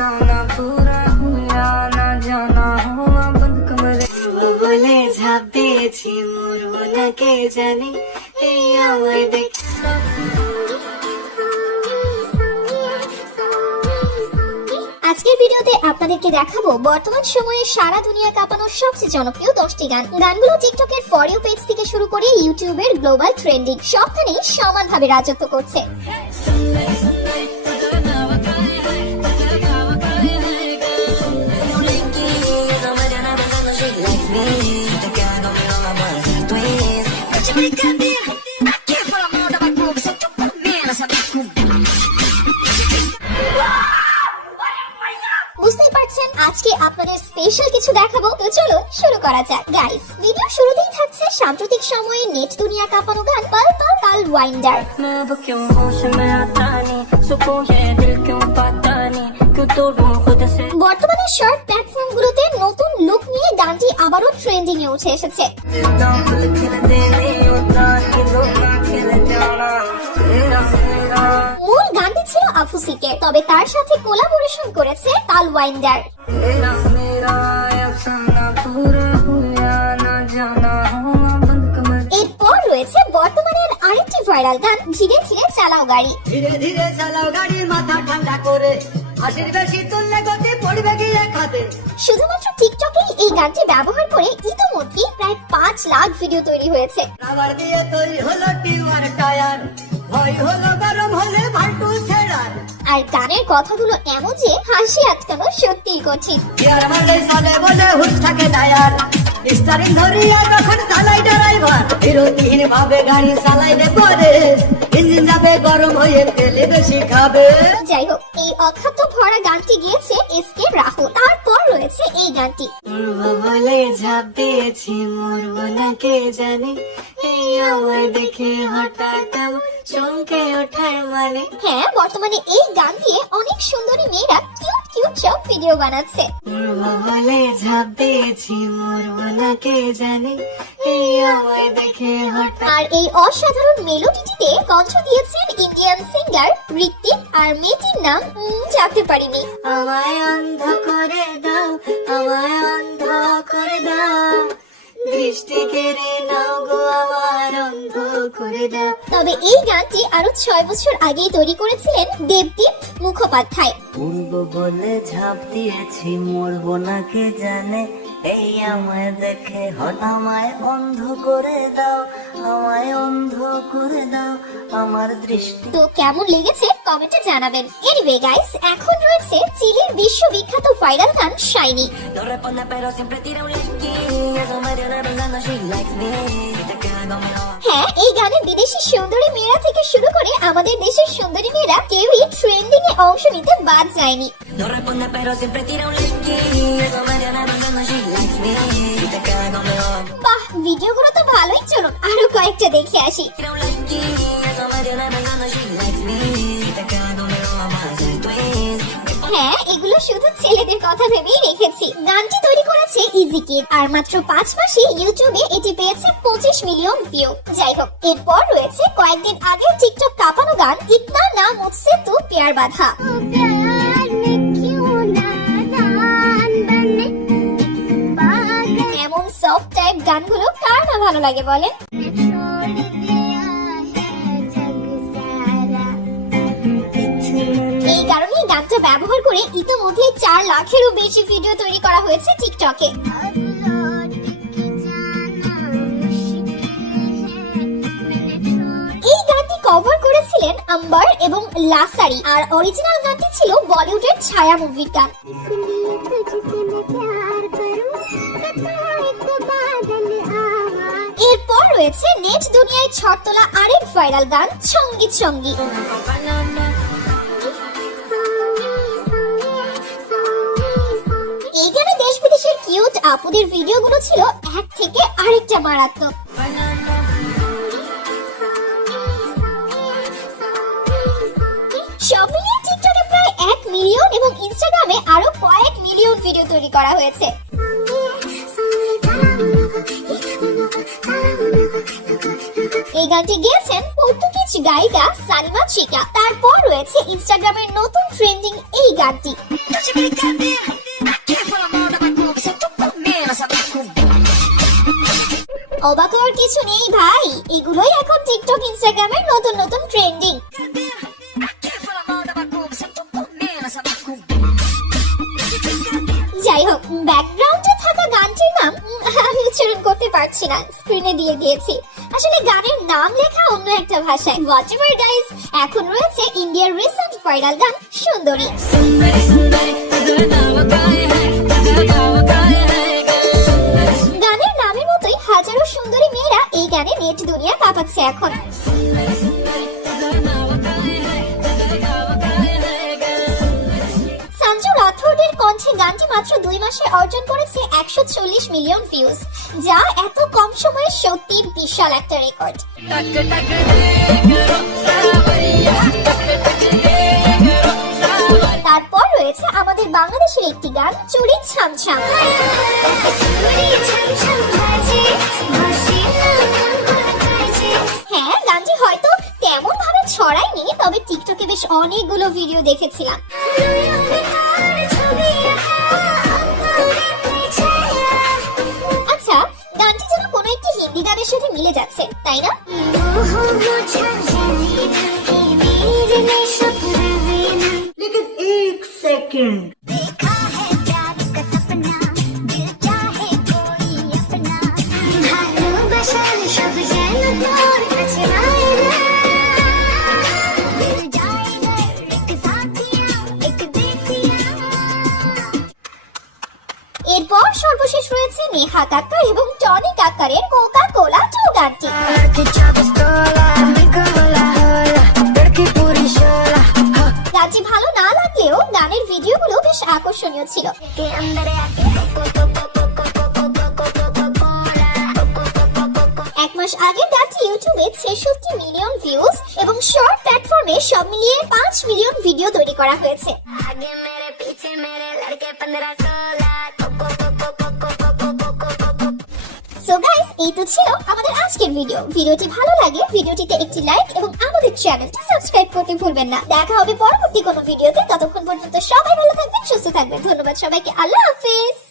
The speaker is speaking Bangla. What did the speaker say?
अफसाना पूरा हुआ ना जाना हुआ बंद कमरे বলে ঝাঁপ দিয়েছি মরবো না কে জানে এই আমায় দেখে আজকের ভিডিওতে আপনাদেরকে দেখাবো বর্তমান সময়ে সারা দুনিয়া কাঁপানো সবচেয়ে জনপ্রিয় 10টি গান। গানগুলো টিকটকের ফর ইউ পেজ থেকে শুরু করে ইউটিউবের গ্লোবাল ট্রেন্ডিং সবখানেই সমানভাবে রাজত্ব করছে। বুঝতেই পারছেন আজকে আপনাদের স্পেশাল কিছু দেখাবো, তো চলো শুরু করা যাক। গাইস, ভিডিও শুরুতেই থাকছে সাম্প্রতিক সময়ে নেট দুনিয়া কাঁপানো গান পাল পাল তাল ওয়াইন্ডার। বর্তমানে শর্ট প্ল্যাটফর্মগুলোতে নতুন লুক নিয়ে গানটি আবারও ট্রেন্ডিং এ উঠে এসেছে। মূল গানটি ছিল আফুসিকে, তবে তার সাথে কোলাবোরেশন করেছে তাল ওয়াইন্ডার। এরপর রয়েছে বর্তমানের আরেকটি ভাইরাল গান ধীরে ধীরে চালাও গাড়ি। ধীরে ধীরে চালাও গাড়ির মাথা ঠান্ডা করে হাসির বেশি তুললে গতি পড়বে গিয়ে খাতে। শুধুমাত্র টিকটকে এই গানটি ব্যবহার করে ইতোমধ্যেই প্রায় 5 লাখ ভিডিও তৈরি হয়েছে। রাবার দিয়ে তৈরি হলো টিউবার টায়ার, ভয় হলো গরম হলে ভাল্টু ছেড়ার। আর গানের কথাগুলো এমন যে হাসি আটকানো সত্যিই কঠিন। ইয়ার মাঝে চলে বলে হুশ থাকে টায়ার, স্টারিং ধরিয়া যখন চালাই ড্রাইভার বিরতিহীন ভাবে গাড়ি চালাইলে পরে ইঞ্জিন যাবে গরম হয়ে তেলে বেশি খাবে। যাই হোক, এই অখাদ্য ভরা গানটি গিয়েছে এসকে রাহুল। তারপর রয়েছে এই গানটি। মরবো বলে ঝাঁপ দিয়েছি মরবো না কে জানে এই আমায় দেখে হঠাৎ চমকে ওঠার মানে। হ্যাঁ, বর্তমানে এই গান দিয়ে অনেক সুন্দরী মেয়েরা কিউট কিউট সব ভিডিও বানাচ্ছে। মরবো বলে ঝাঁপ দিয়েছি মরবো না কে জানে এই আমায় দেখে হঠাৎ। আর এই অসাধারণ মেলোডিটিতে কণ্ঠ দিয়েছেন ইন্ডিয়ান সিঙ্গার ঋত্বিক, আর মেয়েটির নাম জানতে পারিনি। আমায় অন্ধ করে দাও, আমায় অন্ধ করে দাও, দৃষ্টি কেড়ে নাও গো আমার অন্ধ করে দাও। তবে এই গানটি আরো 6 বছর আগেই তৈরি করেছিলেন দেবদীপ মুখোপাধ্যায়। উড়বো বলে ঝাঁপ দিয়েছি মরবো না কে জানে এই আমায় দেখে আমায় অন্ধ করে দাও, আমায় অন্ধ করে দাও আমার দৃষ্টি। তো কেমন লেগেছে কমেন্টে জানাবেন। এনিওয়ে গাইস, এখন রয়েছে চিলির বিশ্ববিখ্যাত ভাইরাল গান শাইনি। হ্যাঁ, এই গানে বিদেশি সুন্দরী মেয়েরা থেকে শুরু করে আমাদের দেশের সুন্দরী মেয়েরা কেউই ট্রেন্ডিং এ অংশ নিতে বাদ যায়নি। বাহ, ভিডিওগুলো তো ভালোই, চলুন আরো কয়েকটা দেখে আসি। হ্যাঁ, এগুলো শুধু ছেলেদের কথা ভেবেই রেখেছি। গানটি তৈরি করেছে ইজি কিড, আর মাত্র 5 মাসে ইউটিউবে এটি পেয়েছে 25 মিলিয়ন ভিউ। যাই হোক, এরপর রয়েছে কয়েকদিন আগে টিকটক কাঁপানো গান ইতনা না মুঝসে তু প্যার বাঁধা। এমন সফট টাইপ গানগুলো কার না ভালো লাগে বলেন? এই কারণেই গানটা ব্যবহার করে ইতিমধ্যে 4 লাখেরও বেশি ভিডিও তৈরি করা হয়েছে টিকটকে। এই গানটি কভার করেছিলেন আম্বার এবং লাসারি, আর অরিজিনাল গানটি ছিল বলিউডের ছায়া মুভির গান। এরপর রয়েছে নেট দুনিয়ায় ঝড় তোলা আরেক ভাইরাল গান সঙ্গীত সঙ্গী। এই গানে দেশ বিদেশের কিউট আপুদের ভিডিওগুলো ছিল এক থেকে আরেকটা মারাত্মক। সব মিলিয়ে টিকটকে প্রায় 1 মিলিয়ন এবং ইনস্টাগ্রামে আরো কয়েক মিলিয়ন ভিডিও তৈরি করা হয়েছে। এই গানটি গেয়েছেন পর্তুগিজ গায়িকা সালিমা চিকা। তার তারপর রয়েছে ইনস্টাগ্রামের নতুন ট্রেন্ডিং এই গানটি। অবাক হওয়ার কিছু নেই ভাই, এগুলোই এখন টিকটক ইনস্টাগ্রামের নতুন নতুন ট্রেন্ডিং। যাই হোক, ব্যাকগ্রাউন্ডে থাকা গানটির নাম আমি উচ্চারণ করতে পারছি না, স্ক্রিনে দিয়ে দিয়েছি। আসলে গানের নাম লেখা অন্য একটা ভাষায়। হোয়াটএভার গাইস, এখন রয়েছে ইন্ডিয়ার রিসেন্ট ভাইরাল গান সুন্দরী। গানের নামের মতোই হাজারো সুন্দরী মেয়েরা এই গানে নেট দুনিয়া কাঁপাচ্ছে এখন। সঞ্জু রাথোরের কণ্ঠে গানটি মাত্র 2 মাসে অর্জন করেছে 140 মিলিয়ন ভিউজ, যা এত কম সময়ে সত্যি বিশাল একটা রেকর্ড। তারপর রয়েছে আমাদের বাংলাদেশের একটি গান চুড়ি ছামছাম। হ্যাঁ, গানটি হয়তো তেমন ভাবে ছড়ায়নি, তবে টিকটকে বেশ অনেকগুলো ভিডিও দেখেছিলাম। আচ্ছা, গানটি যেন কোনো একটি হিন্দি গানের সাথে মিলে যাচ্ছে, তাই না? लेकिन एक सेकंड এরপর সর্বশেষ রয়েছে নেহা কাক্কর এবং টনি কাক্করের কোকা কোলা 2 গানটি। গানটি ভালো না লাগলেও গানের ভিডিওগুলো বেশ আকর্ষণীয় ছিল। এক মাস আগে গানটি ইউটিউবে 66 মিলিয়ন ভিউজ এবং শর্ট প্ল্যাটফর্মে সব মিলিয়ে 5 মিলিয়ন ভিডিও তৈরি করা হয়েছে। সো গাইস, এই তো ছিল আমাদের আজকের ভিডিও। ভিডিওটি ভালো লাগে ভিডিওটিতে একটি লাইক এবং আমাদের চ্যানেলটি সাবস্ক্রাইব করতে ভুলবেন না। দেখা হবে পরবর্তী কোনো ভিডিওতে, ততক্ষণ পর্যন্ত সবাই ভালো থাকবেন, সুস্থ থাকবেন। ধন্যবাদ সবাইকে, আল্লাহ হাফেজ।